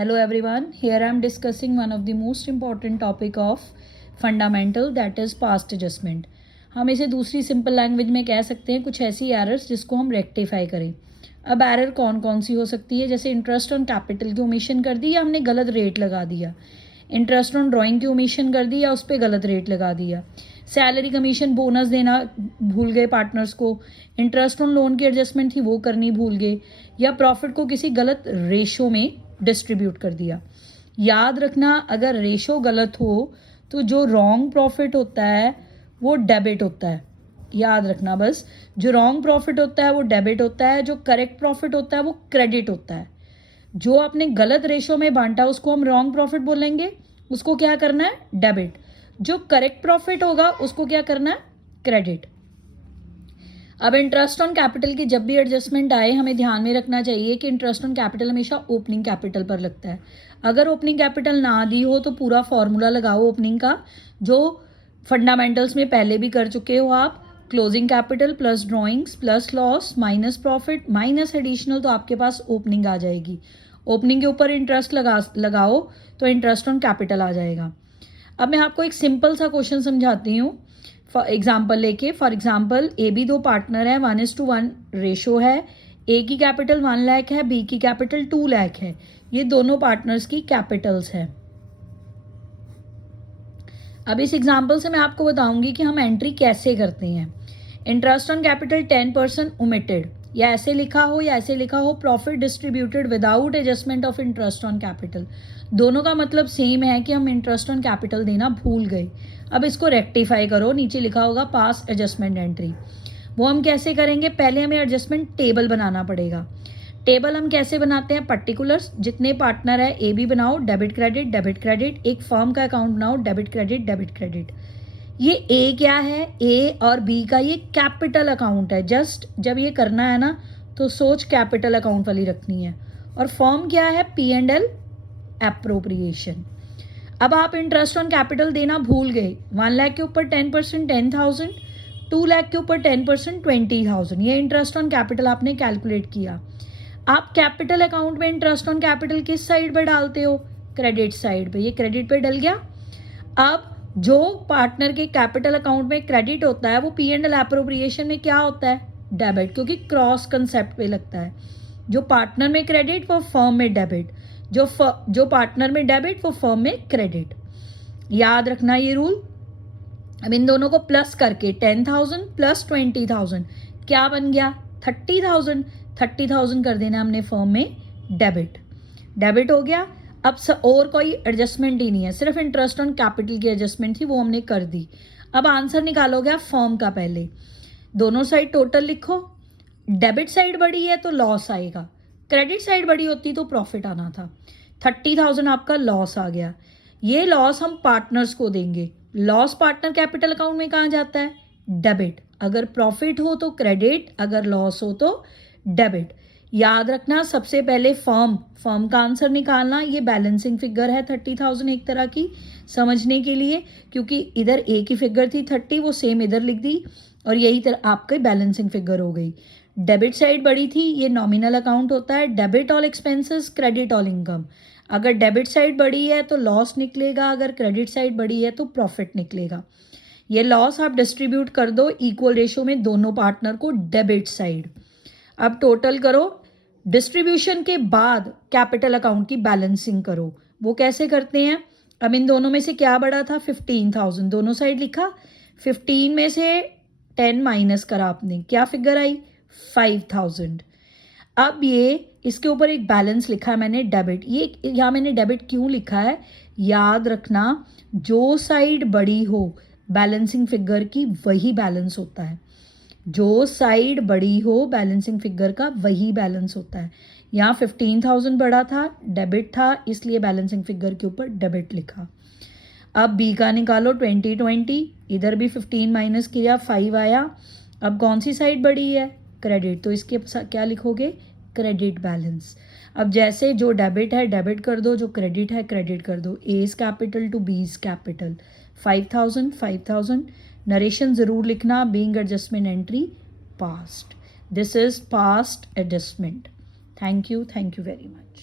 Hello everyone, here I am discussing one of the most important topic of fundamental, that is past adjustment. हम इसे दूसरी simple language में कह सकते हैं कुछ ऐसी एरर्स जिसको हम रेक्टिफाई करें. अब एरर कौन कौन सी हो सकती है, जैसे इंटरेस्ट ऑन कैपिटल की ओमिशन कर दी या हमने गलत रेट लगा दिया, इंटरेस्ट ऑन ड्राइंग की ओमिशन कर दी या उस पर गलत रेट लगा दिया, सैलरी कमीशन बोनस देना भूल गए पार्टनर्स को, इंटरेस्ट ऑन लोन की एडजस्टमेंट थी वो करनी भूल गए, या प्रॉफिट को किसी गलत रेशो में डिस्ट्रीब्यूट कर दिया. याद रखना, अगर रेशो गलत हो तो जो रॉन्ग प्रॉफिट होता है वो डेबिट होता है. याद रखना बस, जो रॉन्ग प्रॉफिट होता है वो डेबिट होता है, जो करेक्ट प्रॉफिट होता है वो क्रेडिट होता है. जो आपने गलत रेशो में बांटा उसको हम रॉन्ग प्रॉफिट बोलेंगे, उसको क्या करना है, डेबिट. जो करेक्ट प्रॉफिट होगा उसको क्या करना है, क्रेडिट. अब इंटरेस्ट ऑन कैपिटल की जब भी एडजस्टमेंट आए हमें ध्यान में रखना चाहिए कि इंटरेस्ट ऑन कैपिटल हमेशा ओपनिंग कैपिटल पर लगता है. अगर ओपनिंग कैपिटल ना दी हो तो पूरा फॉर्मूला लगाओ ओपनिंग का, जो फंडामेंटल्स में पहले भी कर चुके हो आप. Closing capital plus drawings plus loss minus profit minus additional, तो आपके पास ओपनिंग आ जाएगी. ओपनिंग के ऊपर इंटरेस्ट लगाओ तो इंटरेस्ट ऑन कैपिटल आ जाएगा. अब मैं आपको एक सिंपल सा क्वेश्चन समझाती हूँ फॉर एग्जाम्पल लेके. फॉर एग्जाम्पल ए बी दो पार्टनर है, 1:1 रेशो है. ए की कैपिटल 1 लाख है, बी की कैपिटल 2 लाख है. ये दोनों पार्टनर्स की कैपिटल्स है. अब इस एग्जाम्पल से मैं आपको बताऊंगी कि हम एंट्री कैसे करते हैं. इंटरेस्ट ऑन कैपिटल 10% ओमिटेड, या ऐसे लिखा हो या ऐसे लिखा हो, profit distributed without adjustment of interest on capital. दोनों का मतलब सेम है कि हम इंटरेस्ट ऑन कैपिटल देना भूल गए. अब इसको रेक्टिफाई करो, नीचे लिखा होगा पास एडजस्टमेंट एंट्री. वो हम कैसे करेंगे, पहले हमें एडजस्टमेंट टेबल बनाना पड़ेगा. टेबल हम कैसे बनाते हैं, पर्टिकुलर्स जितने पार्टनर है ए बी बनाओ, डेबिट क्रेडिट डेबिट क्रेडिट. एक फर्म का अकाउंट बनाओ, डेबिट क्रेडिट डेबिट क्रेडिट. ये ए क्या है, ए और बी का ये कैपिटल अकाउंट है. जस्ट जब ये करना है ना तो सोच कैपिटल अकाउंट वाली रखनी है. और फॉर्म क्या है, P&L एप्रोप्रिएशन. अब आप इंटरेस्ट ऑन कैपिटल देना भूल गए. 1 लाख के ऊपर 10% 10,000, 2 लाख के ऊपर 10% 20,000. ये इंटरेस्ट ऑन कैपिटल आपने कैलकुलेट किया. आप कैपिटल अकाउंट में इंटरेस्ट ऑन कैपिटल किस साइड पे डालते हो, क्रेडिट साइड पे. ये क्रेडिट पे डल गया. अब जो पार्टनर के कैपिटल अकाउंट में क्रेडिट होता है वो P&L एप्रोप्रिएशन में क्या होता है, डेबिट, क्योंकि क्रॉस कंसेप्ट पे लगता है. जो पार्टनर में क्रेडिट वो फर्म में डेबिट, जो पार्टनर में डेबिट वो फर्म में क्रेडिट. याद रखना ये रूल. अब इन दोनों को प्लस करके 10,000 प्लस 20,000 क्या बन गया, 30,000. 30,000 कर देना हमने फर्म में डेबिट. डेबिट हो गया. अब और कोई एडजस्टमेंट ही नहीं है, सिर्फ इंटरेस्ट ऑन कैपिटल की एडजस्टमेंट थी वो हमने कर दी. अब आंसर निकालोगे आप फर्म का. पहले दोनों साइड टोटल लिखो. डेबिट साइड बड़ी है तो लॉस आएगा, क्रेडिट साइड बड़ी होती तो प्रॉफिट आना था. 30,000 आपका लॉस आ गया. ये लॉस हम पार्टनर्स को देंगे. लॉस पार्टनर कैपिटल अकाउंट में कहाँ जाता है, डेबिट. अगर प्रॉफिट हो तो क्रेडिट, अगर लॉस हो तो डेबिट. याद रखना, सबसे पहले फर्म का आंसर निकालना. ये बैलेंसिंग फिगर है 30,000 एक तरह की समझने के लिए, क्योंकि इधर ए की फिगर थी 30, वो सेम इधर लिख दी और यही तरह आपकी बैलेंसिंग फिगर हो गई. डेबिट साइड बड़ी थी, ये नॉमिनल अकाउंट होता है, debit all expenses credit all income. अगर डेबिट साइड बड़ी है तो लॉस निकलेगा, अगर क्रेडिट साइड बड़ी है तो प्रॉफिट निकलेगा. ये लॉस आप डिस्ट्रीब्यूट कर दो इक्वल रेशो में दोनों पार्टनर को डेबिट साइड. अब टोटल करो, डिस्ट्रीब्यूशन के बाद कैपिटल अकाउंट की बैलेंसिंग करो. वो कैसे करते हैं, अब इन दोनों में से क्या बड़ा था, 15,000. दोनों साइड लिखा, 15 में से 10 माइनस करा आपने, क्या फिगर आई, 5,000. अब ये इसके ऊपर एक बैलेंस लिखा है मैंने, डेबिट. ये यहाँ मैंने डेबिट क्यों लिखा है, याद रखना, जो साइड बड़ी हो बैलेंसिंग फिगर की वही बैलेंस होता है. जो साइड बड़ी हो बैलेंसिंग फिगर का वही बैलेंस होता है. यहाँ 15,000 बड़ा था, डेबिट था, इसलिए बैलेंसिंग फिगर के ऊपर डेबिट लिखा. अब बी का निकालो 2020, इधर भी 15 माइनस किया 5 आया. अब कौन सी साइड बड़ी है, क्रेडिट, तो इसके क्या लिखोगे, क्रेडिट बैलेंस. अब जैसे जो डेबिट है डेबिट कर दो, जो क्रेडिट है क्रेडिट कर दो. As capital to B's capital, 5,000 5,000. Narration ज़रूर लिखना, being adjustment entry passed. This is passed adjustment. Thank you very much.